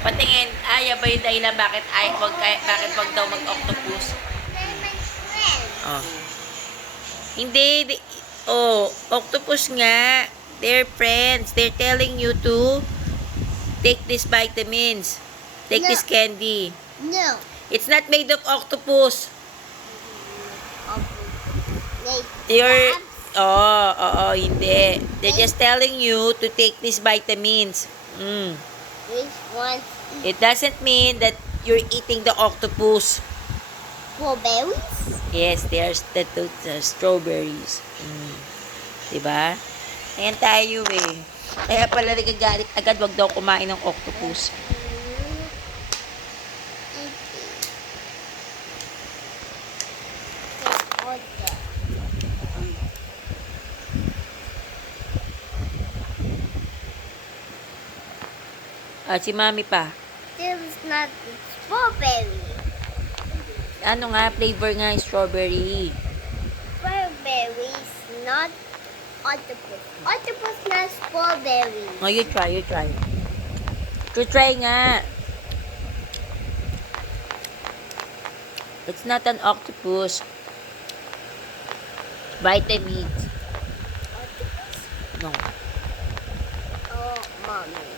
Patingin, Aya ba yung dahilan bakit wag daw mag-octopus? Oh. Hindi, octopus nga. They're friends. They're telling you to take these vitamins. Take this candy. No. It's not made of octopus. Like You're, crabs? hindi. They're just telling you to take these vitamins. Mm. Which ones? It doesn't mean that you're eating the octopus. Strawberries? Yes, there's the strawberries. Mm. Diba? Ayan tayo eh. Kaya pala nagagalit agad, wag daw kumain ng octopus. Si mami pa. This is not strawberry. Ano nga, flavor nga yung strawberry. Strawberry is not octopus. Octopus not strawberry. Oh, you try. You try nga. It's not an octopus. Vitamins. Octopus? No. Oh, mommy.